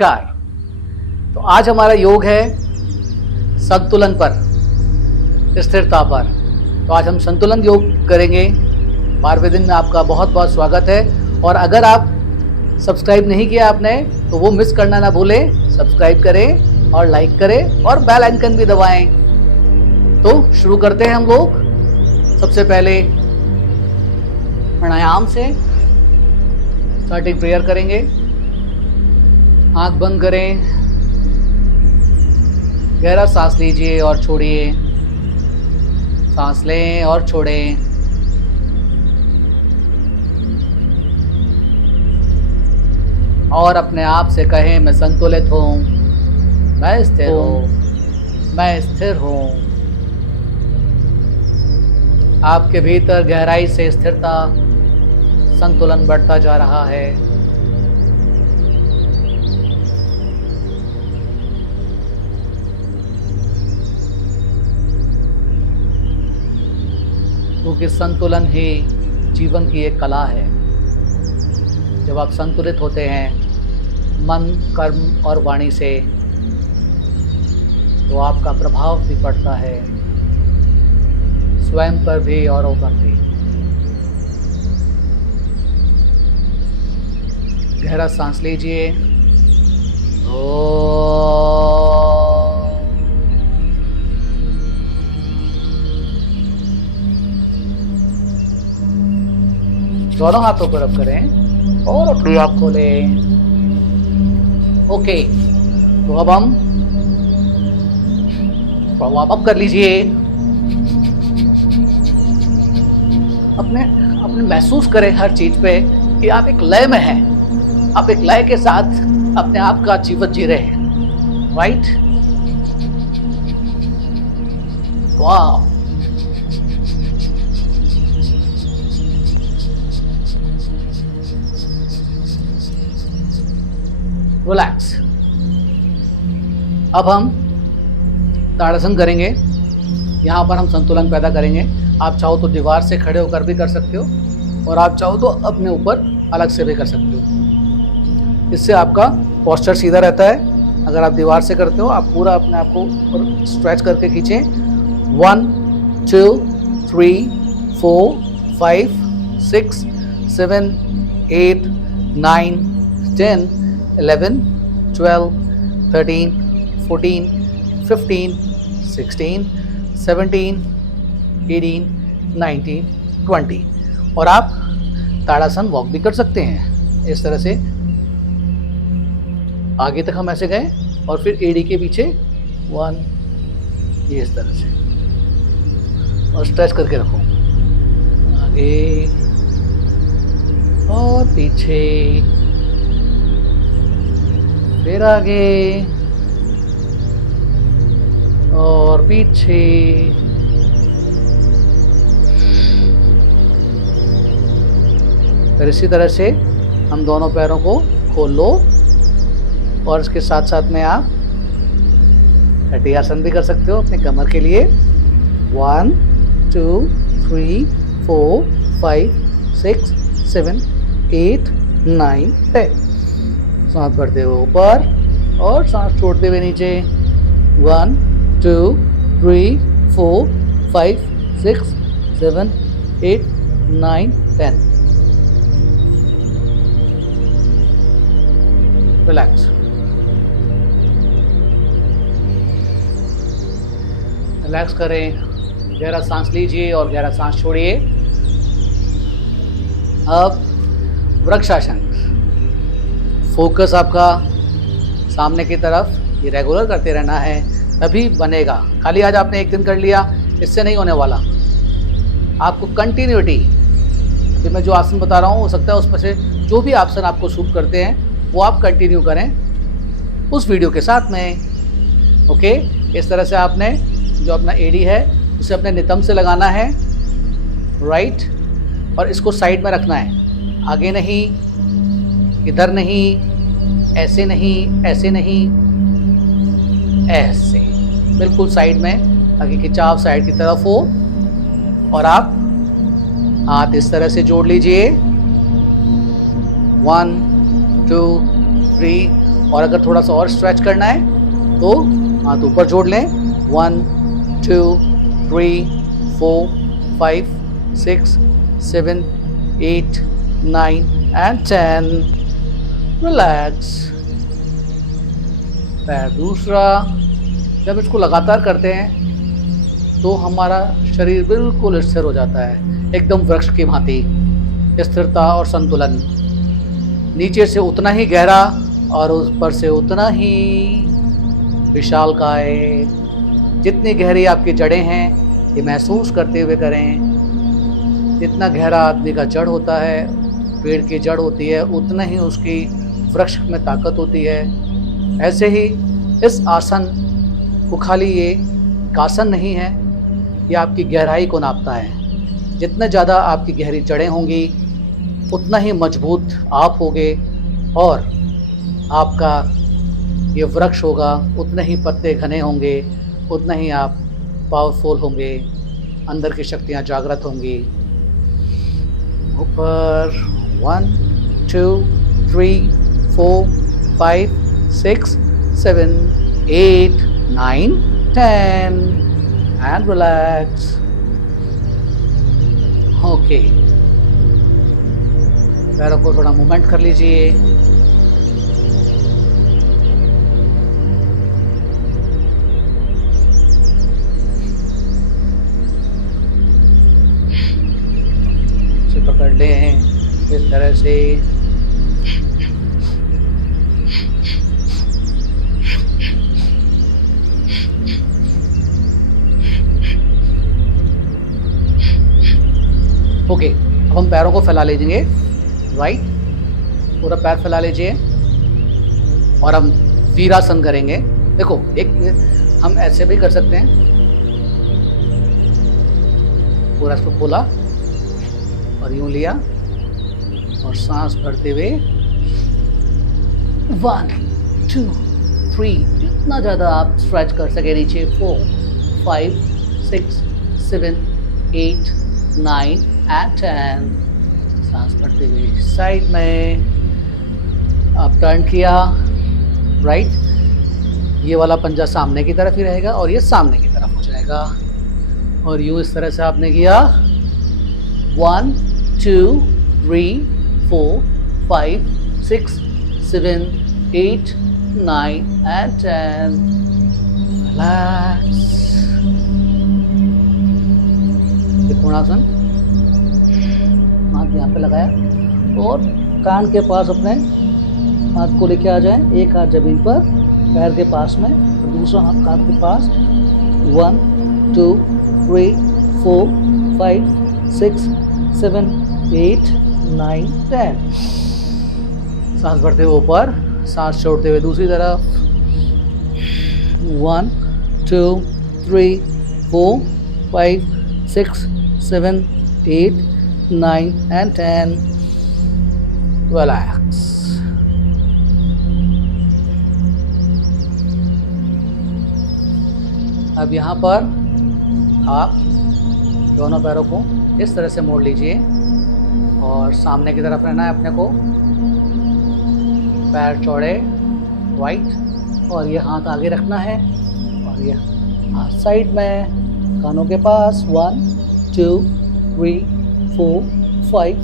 नमस्कार। तो आज हमारा योग है संतुलन पर, स्थिरता पर। तो आज हम संतुलन योग करेंगे। 12वें दिन में आपका बहुत बहुत स्वागत है। और अगर आप सब्सक्राइब नहीं किया आपने तो वो मिस करना ना भूलें। सब्सक्राइब करें और लाइक करें और बेल आइकन भी दबाएं। तो शुरू करते हैं हम लोग। सबसे पहले प्राणायाम से स्टार्टिंग प्रेयर करेंगे। आंख बंद करें, गहरा सांस लीजिए और छोड़िए, सांस लें और छोड़ें। और अपने आप से कहें, मैं संतुलित हूँ, मैं स्थिर हूँ, मैं स्थिर हूँ। आपके भीतर गहराई से स्थिरता, संतुलन बढ़ता जा रहा है। क्योंकि संतुलन ही जीवन की एक कला है। जब आप संतुलित होते हैं मन, कर्म और वाणी से, तो आपका प्रभाव भी पड़ता है स्वयं पर भी औरों पर भी। गहरा सांस लीजिए। दोनों हाथों को रब करें और अपनी आँख खोलें। ओके, तो अब हम वार्म अप कर लीजिए। अपने महसूस करें हर चीज पे कि आप एक लय में हैं। आप एक लय के साथ अपने आप का जीवन जी रहे हैं। राइट? वाह, रिलैक्स। अब हम ताड़ासन करेंगे। यहाँ पर हम संतुलन पैदा करेंगे। आप चाहो तो दीवार से खड़े होकर भी कर सकते हो और आप चाहो तो अपने ऊपर अलग से भी कर सकते हो। इससे आपका पोस्चर सीधा रहता है। अगर आप दीवार से करते हो, आप पूरा अपने आप को ऊपर स्ट्रेच करके खींचें। 1 2 3 4 5 6 7 8 9 10 11 12 13 14 15 16 17 18 19 20। और आप ताड़ासन वॉक भी कर सकते हैं। इस तरह से आगे तक हम ऐसे गए और फिर एड़ी के पीछे 1, ये इस तरह से, और स्ट्रेच करके रखो। आगे और पीछे, फिर आगे और पीछे। फिर इसी तरह से हम दोनों पैरों को खोल लो और इसके साथ साथ में आप हठी आसन भी कर सकते हो अपने कमर के लिए। 1 2 3 4 5 6 7 8 9 10। सांस भरते हुए ऊपर और सांस छोड़ते हुए नीचे। 1 2 3 4 5 6 7 8 9 10। रिलैक्स। रिलैक्स करें। गहरा सांस लीजिए और गहरा सांस छोड़िए। अब वृक्षासन। फोकस आपका सामने की तरफ, ये रेगुलर करते रहना है, तभी बनेगा। खाली आज आपने एक दिन कर लिया, इससे नहीं होने वाला। आपको कंटिन्यूटी, अभी मैं जो आसन बता रहा हूँ, हो सकता है उसमें से जो भी आसन आपको सूट करते हैं वो आप कंटिन्यू करें उस वीडियो के साथ में। ओके, इस तरह से आपने जो अपना एड़ी है उसे अपने नितंब से लगाना है। राइट? और इसको साइड में रखना है, आगे नहीं, इधर नहीं, ऐसे नहीं, ऐसे नहीं, ऐसे बिल्कुल साइड में, ताकि खिंचाव साइड की तरफ हो। और आप हाथ इस तरह से जोड़ लीजिए। 1 2 3 और अगर थोड़ा सा और स्ट्रेच करना है तो हाथ ऊपर जोड़ लें। 1 2 3 4 5 6 7 8 9 and 10। रिलैक्स। पैर दूसरा। जब इसको लगातार करते हैं तो हमारा शरीर बिल्कुल स्थिर हो जाता है, एकदम वृक्ष की भांति। स्थिरता और संतुलन। नीचे से उतना ही गहरा और ऊपर से उतना ही विशालकाय। जितनी गहरी आपकी जड़ें हैं ये महसूस करते हुए करें। जितना गहरा आदमी का जड़ होता है, पेड़ की जड़ होती है, उतना ही उसकी वृक्ष में ताकत होती है। ऐसे ही इस आसन को खाली ये एक आसन नहीं है, ये आपकी गहराई को नापता है। जितने ज़्यादा आपकी गहरी जड़ें होंगी उतना ही मजबूत आप होगे और आपका ये वृक्ष होगा, उतने ही पत्ते घने होंगे, उतना ही आप पावरफुल होंगे, अंदर की शक्तियाँ जागृत होंगी। ऊपर 1 2 3 4 5 6 7 8 9 10 and relax। ओके, पैरों को थोड़ा मूवमेंट कर लीजिए। इसे पकड़ लें इस तरह से। ओके, अब हम पैरों को फैला लीजिए। राइट, पूरा पैर फैला लीजिए और हम वीरासन करेंगे। देखो, एक हम ऐसे भी कर सकते हैं। पूरा इसको खोला और यूं लिया और सांस भरते हुए 1 2 3, जितना ज़्यादा आप स्ट्रेच कर सके नीचे। 4 5 6 7 8 9 and 10। सांस भरते हुए साइड में आप टर्न किया। राइट, ये वाला पंजा सामने की तरफ ही रहेगा और ये सामने की तरफ हो जाएगा। और यूँ इस तरह से आपने किया। 1 2 3 4 5 6 7 8 9 and 10। रिलैक्स। त्रिकोणासन। हाथ यहाँ पे लगाया और कान के पास अपने हाथ को लेके आ जाएं। एक हाथ जमीन पर पैर के पास में और दूसरा हाथ कान के पास। 1 2 3 4 5 6 7 8 9 10। सांस भरते हुए ऊपर, सांस छोड़ते हुए दूसरी तरफ। 1 2 3 4 5 6 7 8 9 and 10। रिलैक्स। अब यहाँ पर आप दोनों पैरों को इस तरह से मोड़ लीजिए और सामने की तरफ रहना है अपने को। पैर चौड़े। राइट, और ये हाथ आगे रखना है और ये हाथ साइड में कानों के पास। 1 2 3 4 5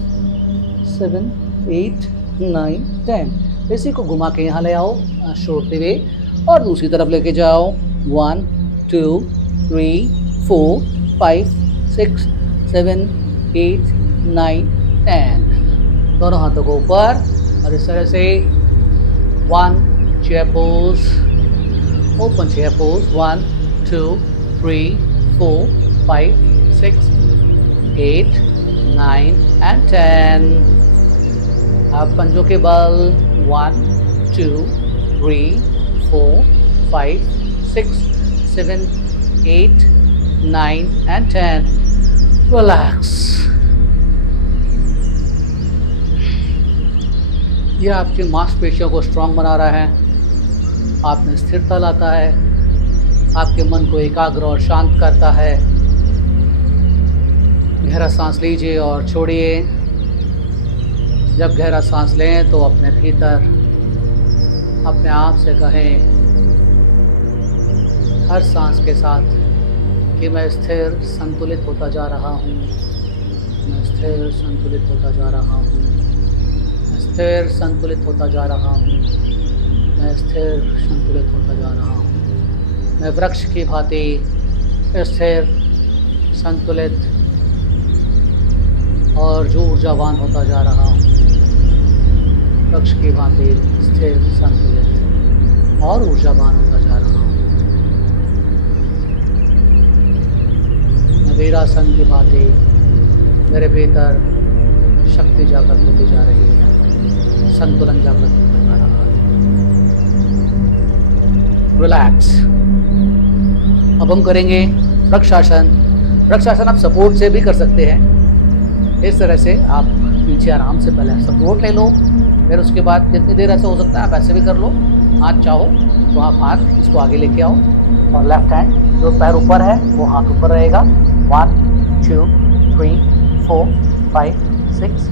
7 8 9 10। इसी को घुमा के यहाँ ले आओ छोड़ते हुए और दूसरी तरफ लेके जाओ। 1 2 3 4 5 6 7 8 9 10। दोनों हाथों को ऊपर और इस तरह से 1 chair pose, open chair pose. 1 2 3 4 5 6 8 9 and 10। आप पंजों के बल 1 2 3 4 5 6 7 8 9 and 10। रिलैक्स। यह आपकी मांसपेशियों को स्ट्रांग बना रहा है, आप में स्थिरता लाता है, आपके मन को एकाग्र और शांत करता है। गहरा सांस लीजिए और छोड़िए। जब गहरा सांस लें तो अपने भीतर अपने आप से कहें हर सांस के साथ कि मैं स्थिर संतुलित होता जा रहा हूँ, मैं स्थिर संतुलित होता जा रहा हूँ, मैं स्थिर संतुलित होता जा रहा हूँ, मैं स्थिर संतुलित होता जा रहा हूँ। मैं वृक्ष की भांति स्थिर संतुलित और जो ऊर्जावान होता जा रहा हूँ। वृक्ष की भांति स्थिर संतुलित और ऊर्जावान होता जा रहा हूँ। मैं वीरासन की भांति मेरे भीतर शक्ति जागृत होती जा रही है, संतुलन जागृत होता जा रहा है। रिलैक्स। अब हम करेंगे वृक्षासन। वृक्षासन आप सपोर्ट से भी कर सकते हैं। इस तरह से आप नीचे आराम से पहले सपोर्ट ले लो, फिर उसके बाद जितनी देर ऐसा हो सकता है आप ऐसे भी कर लो। हाथ चाहो तो आप हाथ इसको आगे लेके आओ और लेफ्ट हैंड जो पैर ऊपर है वो हाथ ऊपर रहेगा। 1 2 3 4 5 6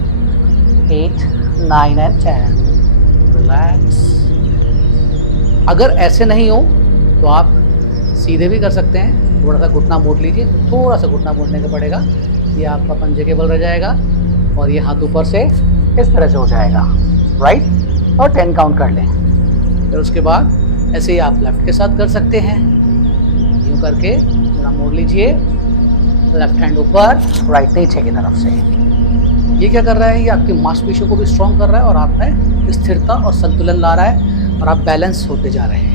8 9 एंड 10। रिलैक्स। अगर ऐसे नहीं हो तो आप सीधे भी कर सकते हैं। थोड़ा सा घुटना मोड़ लीजिए, तो थोड़ा सा घुटना मोड़ने का पड़ेगा, ये आपका पंजे के बल रह जाएगा और ये हाथ ऊपर से इस तरह से हो जाएगा, राइट। और 10 काउंट कर लें। फिर उसके बाद ऐसे ही आप लेफ्ट के साथ कर सकते हैं, यूँ करके थोड़ा मोड़ लीजिए, लेफ्ट हैंड ऊपर, राइट नीचे की तरफ से। ये क्या कर रहा है, ये आपकी मांसपेशियों को भी स्ट्रॉन्ग कर रहा है और आप में स्थिरता और संतुलन ला रहा है और आप बैलेंस होते जा रहे हैं।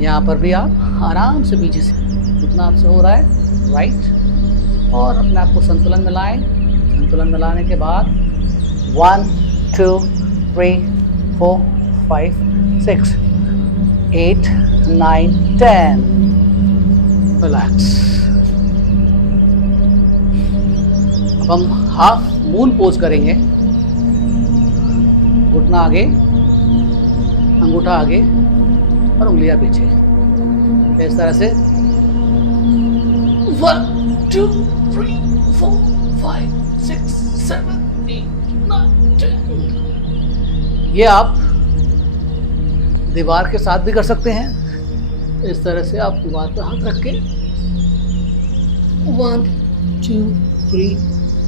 यहाँ पर भी आप आराम से पीछे से जितना आपसे हो रहा है, राइट, और अपने आप को संतुलन में लाएं। संतुलन में लाने के बाद 1 2 3 4 5 6 8 9 10। रिलैक्स। अब हम हाफ मून पोज करेंगे। घुटना आगे, अंगूठा आगे और उंगलियां पीछे, इस तरह से 1 2 3 4 5 6 7 8 9 10। ये आप दीवार के साथ भी कर सकते हैं। इस तरह से आप दीवार पर हाथ रख के 1 2 3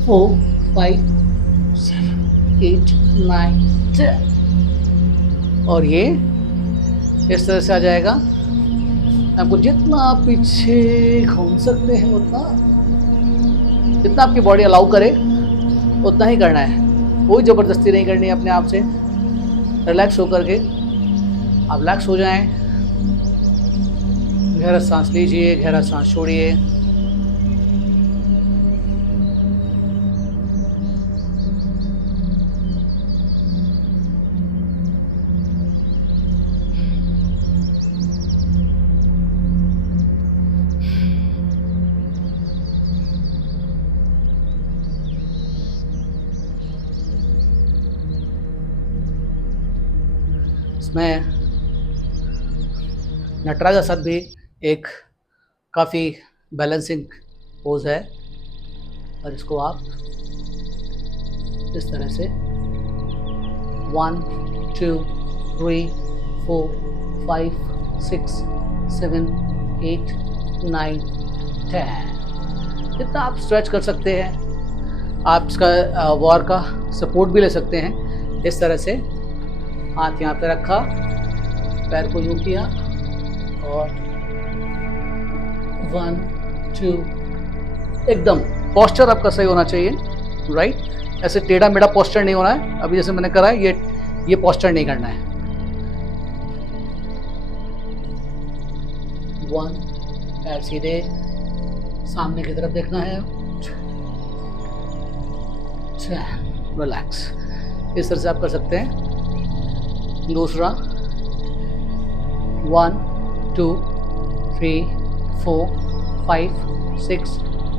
4 5 7 8 9 10 और ये इस तरह से आ जाएगा। आपको जितना आप पीछे घूम सकते हैं उतना, जितना आपकी बॉडी अलाउ करे उतना ही करना है। कोई ज़बरदस्ती नहीं करनी है अपने आप से। रिलैक्स होकर के आप रिलैक्स हो जाएं। गहरा सांस लीजिए, गहरा सांस छोड़िए। इसमें नटराज आसन भी एक काफ़ी बैलेंसिंग पोज है और इसको आप इस तरह से 1 2 3 4 5 6 7 8 9 10 जितना आप स्ट्रेच कर सकते हैं। आप इसका वॉर का सपोर्ट भी ले सकते हैं। इस तरह से हाथ यहाँ पे रखा, पैर को यूँ किया और 1 2। एकदम पोस्चर आपका सही होना चाहिए, राइट। ऐसे टेढ़ा मेढ़ा पोस्चर नहीं होना है। अभी जैसे मैंने करा है ये पोस्चर नहीं करना है। 1, पैर सीधे सामने की तरफ देखना है। 10, रिलैक्स। इस तरह से आप कर सकते हैं। दूसरा 1 2 3 4 5 6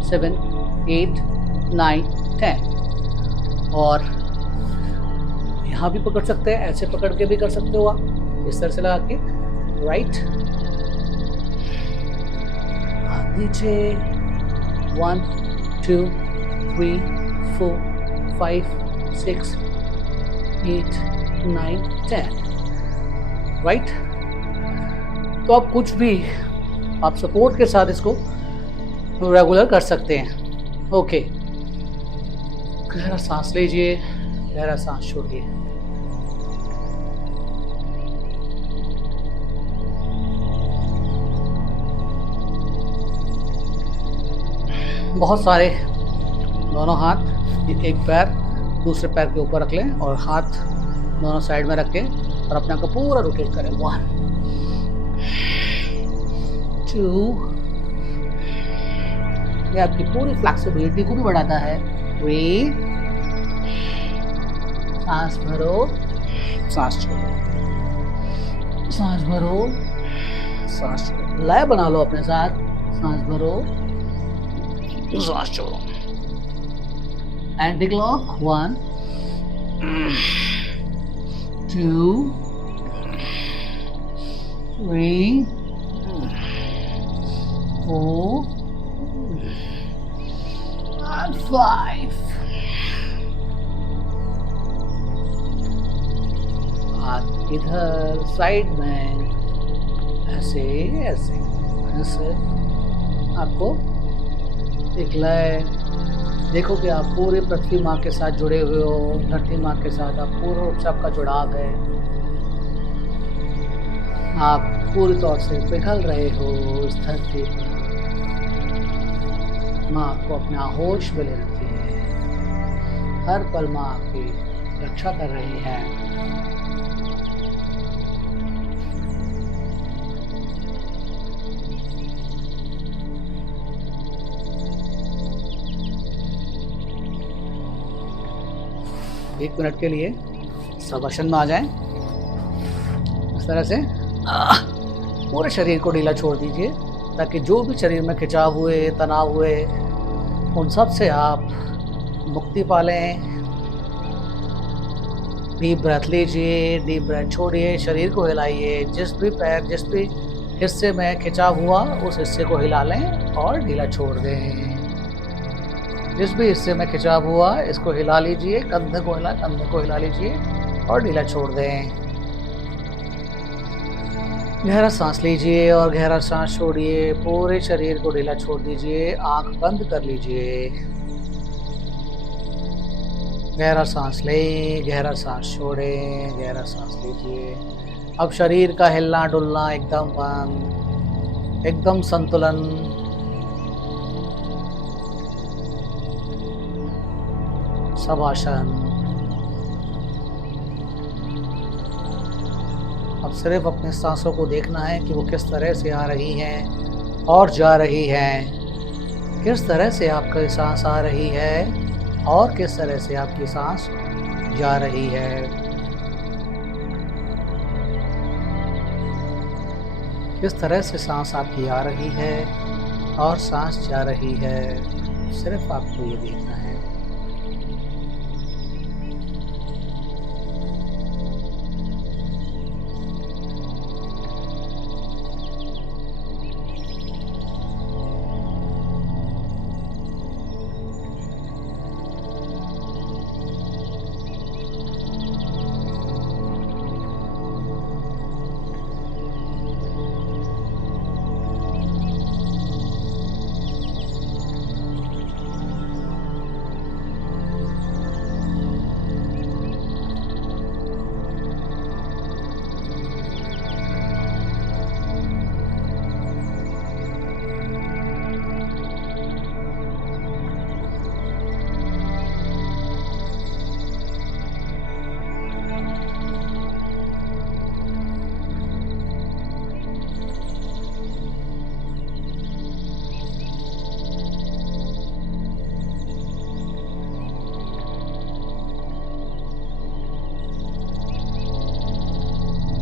7 8 9 10 और यहाँ भी पकड़ सकते हैं, ऐसे पकड़ के भी कर सकते हो आप, इस तरह से लगा के, राइट। हाथ नीचे 1 2 3 4 5 6 8 9 10। राइट। तो आप कुछ भी आप सपोर्ट के साथ इसको रेगुलर कर सकते हैं। ओके, गहरा सांस लीजिए, गहरा सांस छोड़िए। बहुत सारे दोनों हाथ एक पैर दूसरे पैर के ऊपर रख लें और हाथ दोनों साइड में रख के और अपने आप को पूरा रोटेट करें। 1 2, ये आपकी पूरी फ्लेक्सिबिलिटी को भी बढ़ाता है। 3, सांस भरो, सांस छोड़ो, सांस भरो, सांस छोड़ो। लय बना लो अपने साथ, सांस भरो, सांस छोड़ो। Anti clock 1 2 3 4 and 5। हाथ इधर साइड में ऐसे ऐसे ऐसे आपको एक लय। देखो कि आप पूरे पृथ्वी माँ के साथ जुड़े हुए हो, धरती माँ के साथ आप पूर्ण रूप से आपका जुड़ाव है। आप पूरी तौर से पिघल रहे हो इस धरती पर। माँ आपको अपना होश में ले रखी है, हर पल माँ आपकी रक्षा कर रही है। एक मिनट के लिए शवासन में आ जाएं। इस तरह से पूरे शरीर को ढीला छोड़ दीजिए ताकि जो भी शरीर में खिंचाव हुए, तनाव हुए, उन सब से आप मुक्ति पा लें। डीप ब्रेथ लीजिए, डीप ब्रेथ छोड़िए, शरीर को हिलाइए। जिस भी पैर, जिस भी हिस्से में खिंचाव हुआ उस हिस्से को हिला लें और ढीला छोड़ दें। जिस भी हिस्से में खिंचाव हुआ इसको हिला लीजिए, कंधे को हिला लीजिए और ढीला छोड़ दें। गहरा सांस लीजिए और गहरा सांस छोड़िए। पूरे शरीर को ढीला छोड़ दीजिए, आंख बंद कर लीजिए। गहरा सांस लें, गहरा सांस छोड़ें, गहरा सांस लीजिए। अब शरीर का हिलना डुलना एकदम बंद, एकदम संतुलन। शवासन। अब सिर्फ अपने सांसों को देखना है कि वो किस तरह से आ रही हैं और जा रही हैं। किस तरह से आपकी सांस आ रही है और किस तरह से आपकी सांस जा रही है। किस तरह से सांस आपकी आ रही है और सांस जा रही है, सिर्फ आपको ये देखना है।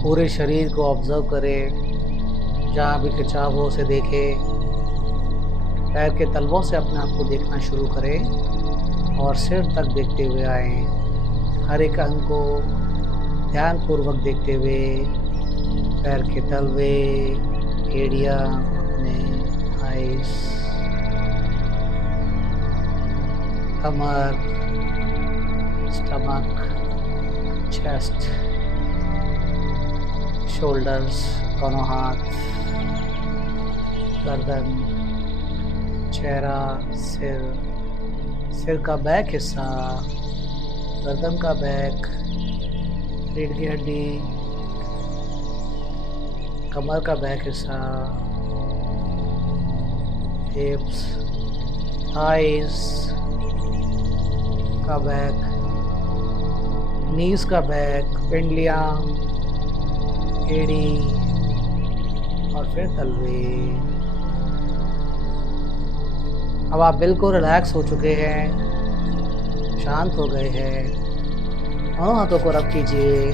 पूरे शरीर को ऑब्जर्व करें, जहाँ भी खिंचाव हो उसे देखें। पैर के तलवों से अपने आप को देखना शुरू करें और सिर तक देखते हुए आएं। हर एक अंग को ध्यानपूर्वक देखते हुए पैर के तलवे, एड़िया, अपने आइस, कमर, स्टमक, चेस्ट, शोल्डर्स, दोनों हाथ, गर्दन, चेहरा, सिर का बैक हिस्सा, गर्दन का बैक, रीढ़ की हड्डी, कमर का बैक हिस्सा, हिप्स, थाइस का बैक, नीज का बैक, पिंडलियां, एड़ी और फिर तलवे। अब आप बिल्कुल रिलैक्स हो चुके हैं, शांत हो गए हैं। दोनों हाथों को रब कीजिए,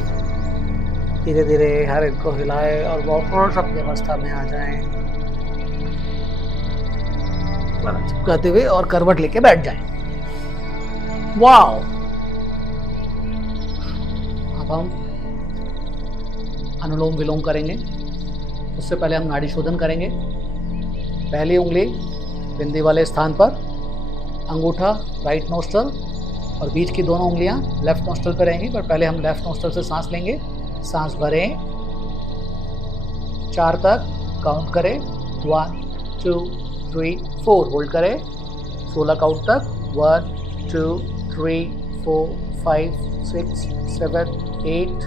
धीरे धीरे हर एक को हिलाए और वापस अपने अवस्था में आ जाएं, चिपकाते हुए और करवट लेके बैठ जाएं। वाओ! अब हम अनुलोम विलोम करेंगे। उससे पहले हम नाड़ी शोधन करेंगे। पहली उंगली बिंदी वाले स्थान पर, अंगूठा राइट नोस्ट्रल और बीच की दोनों उंगलियां लेफ्ट नोस्ट्रल पर रहेंगी। पर पहले हम लेफ्ट नोस्ट्रल से सांस लेंगे। सांस भरें, 4 तक काउंट करें, 1 2 3 4, होल्ड करें 16 काउंट तक, 1 2 3 4 5 6 7 8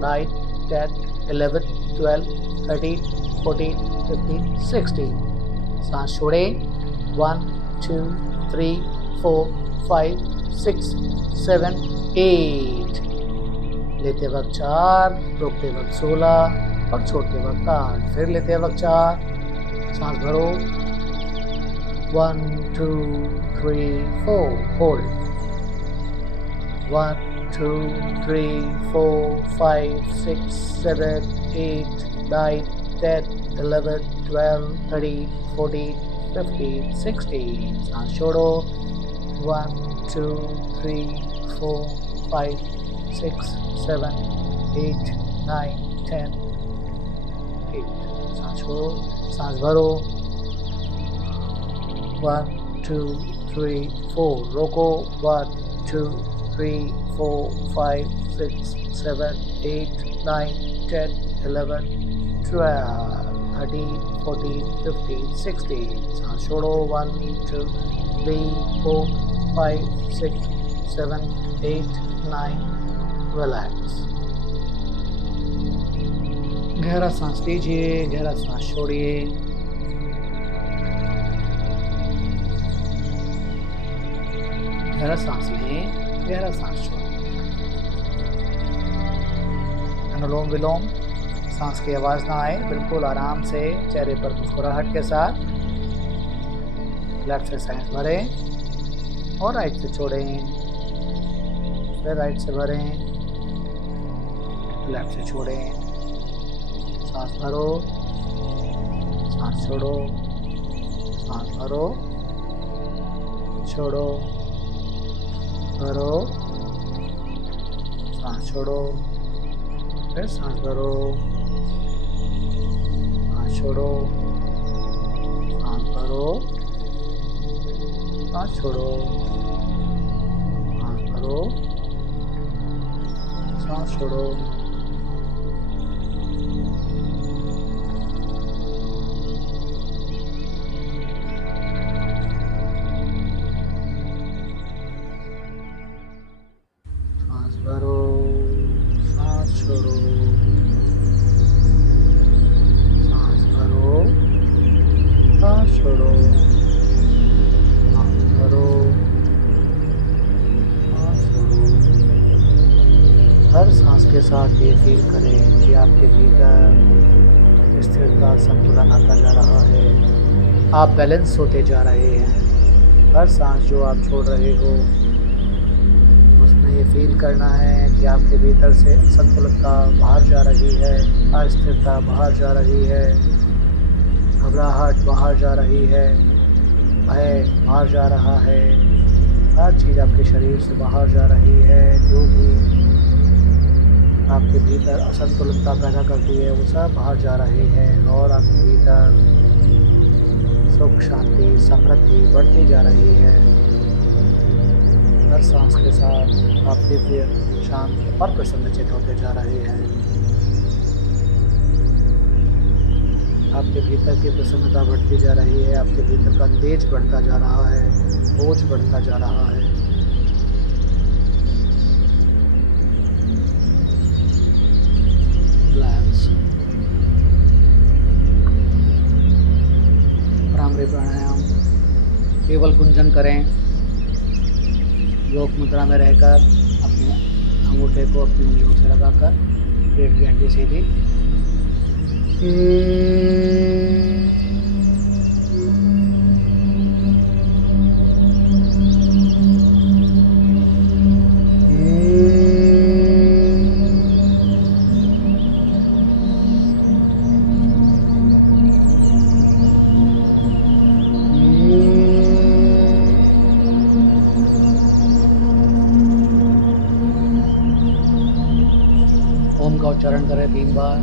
9 10 11 12 13 14 15 16। सांस छोड़ें, 1 2 3 4 5 6 7 8। लेते वक्त 4, रोकते वक्त 16 और छोड़ते वक्त 8। फिर लेते वक्त 4, सांस भरो, 1 2 3 4, होल्ड, 1 2 3 4 5 6 7 8 9 10 11 12 13 14 15 16। सांस छोड़ो, 1 2 3 4 5 6 7 8 9 10 8। सांस छोड़ो, सांस भरो, 1 2 3 4, रोको, 1 2 3 4 5 6 7 8 9 10 11 12 13 14 15 16। सांस छोड़ो, 1 2 3 4 5 6 7 8 9। रिलैक्स। गहरा सांस लीजिए, गहरा सांस छोड़िए। गहरा सांस लें, गहरा सांस छोड़ें। अनुलोम विलोम, सांस की आवाज ना आए, बिल्कुल आराम से चेहरे पर मुस्कुराहट के साथ लेफ्ट से सांस भरें और राइट से छोड़ें, फिर राइट से भरें, लेफ्ट से छोड़ें। सांस भरो, सांस छोड़ो, सांस भरो, छोड़ो, भरो, सांस छोड़ो, फिर सांस भरो, सांस छोड़ो, सांस भरो, सांस छोड़ो, सांस भरो, सांस छोड़ो। सांस भरो, सांस छोड़ो, सांस भरो, सांस छोड़ो, सांस भरो, सांस छोड़ो। हर सांस के साथ ये फील करें कि आपके भीतर स्थिरता, संतुलन आता जा रहा है, आप बैलेंस होते जा रहे हैं। हर सांस जो आप छोड़ रहे हो उसमें ये फील करना है कि आपके भीतर से असंतुलनता बाहर जा रही है, अस्थिरता बाहर जा रही है, घबराहट बाहर जा रही है, भय बाहर जा रहा है। हर चीज़ आपके शरीर से बाहर जा रही है। जो भी आपके भीतर असंतुलनता पैदा करती है वो सब बाहर जा रही है और आपके भीतर सुख, शांति, समृद्धि बढ़ती जा रही है। हर सांस के साथ आप दिव्य, शांत और प्रसन्नचित्त होते जा रहे हैं। भीतर की प्रसन्नता बढ़ती जा रही है, आपके भीतर का तेज बढ़ता जा रहा है, ओज बढ़ता जा रहा है। रिलैक्स। भ्रामरी प्राणायाम केवल गुंजन करें, योग मुद्रा में रहकर अपने अंगूठे को अपनी उंगलियों से लगाकर पेट की हड्डी सीधी। ओम का उच्चारण करें 3 बार।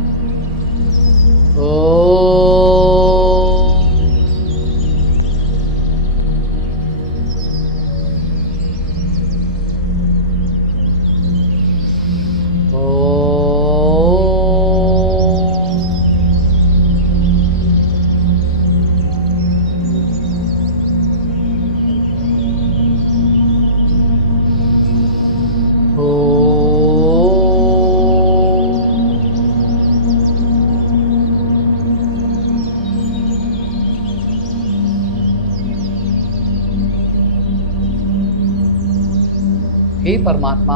हे परमात्मा,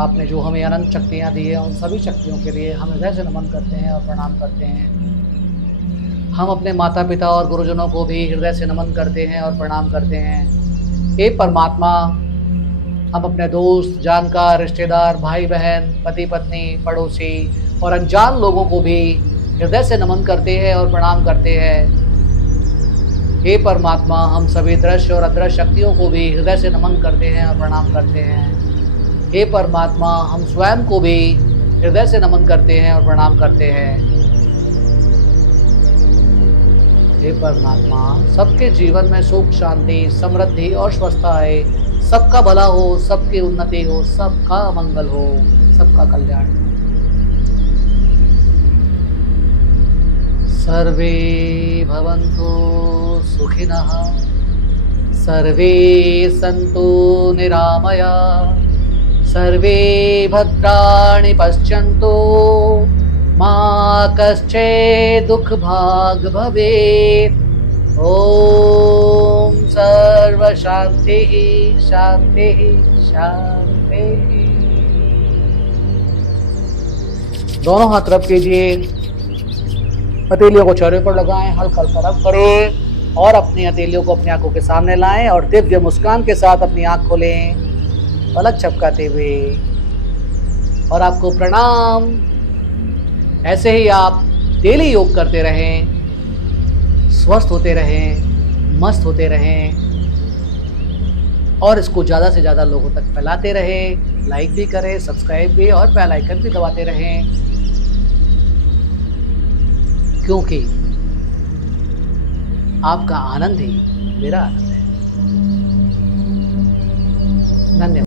आपने जो हमें अनंत शक्तियाँ दी है, उन सभी शक्तियों के लिए हम हृदय से नमन करते हैं और प्रणाम करते हैं। हम अपने माता पिता और गुरुजनों को भी हृदय से नमन करते हैं और प्रणाम करते हैं। हे परमात्मा, हम अपने दोस्त, जानकार, रिश्तेदार, भाई बहन, पति पत्नी, पड़ोसी और अनजान लोगों को भी हृदय से नमन करते हैं और प्रणाम करते हैं। हे परमात्मा, हम सभी दृश्य और अदृश्य शक्तियों को भी हृदय से नमन करते हैं और प्रणाम करते हैं। हे परमात्मा, हम स्वयं को भी हृदय से नमन करते हैं और प्रणाम करते हैं। हे परमात्मा, सबके जीवन में सुख, शांति, समृद्धि और स्वस्थता आए, सबका भला हो, सबकी उन्नति हो, सबका मंगल हो, सबका कल्याण। सर्वे भवन्तु सुखिनः, सर्वे सन्तु निरामयाः, सर्वे भद्राणि पश्यन्तु, मा कश्चित् दुःखभाग् भवेत्। ॐ सर्वशान्तिः शान्तिः शान्तिः। दोनों हाथ रब कीजिए, हथेलियों को चेहरे पर लगाएं, हल्का हल्का रब करें और अपनी हथेलियों को अपनी आंखों के सामने लाएं और दिव्य मुस्कान के साथ अपनी आंख खोलें, पलक झपकाते हुए। और आपको प्रणाम। ऐसे ही आप डेली योग करते रहें, स्वस्थ होते रहें, मस्त होते रहें और इसको ज़्यादा से ज़्यादा लोगों तक फैलाते रहें। लाइक भी करें, सब्सक्राइब भी और बेल आइकन भी दबाते रहें, क्योंकि आपका आनंद ही मेरा आनंद है। धन्यवाद।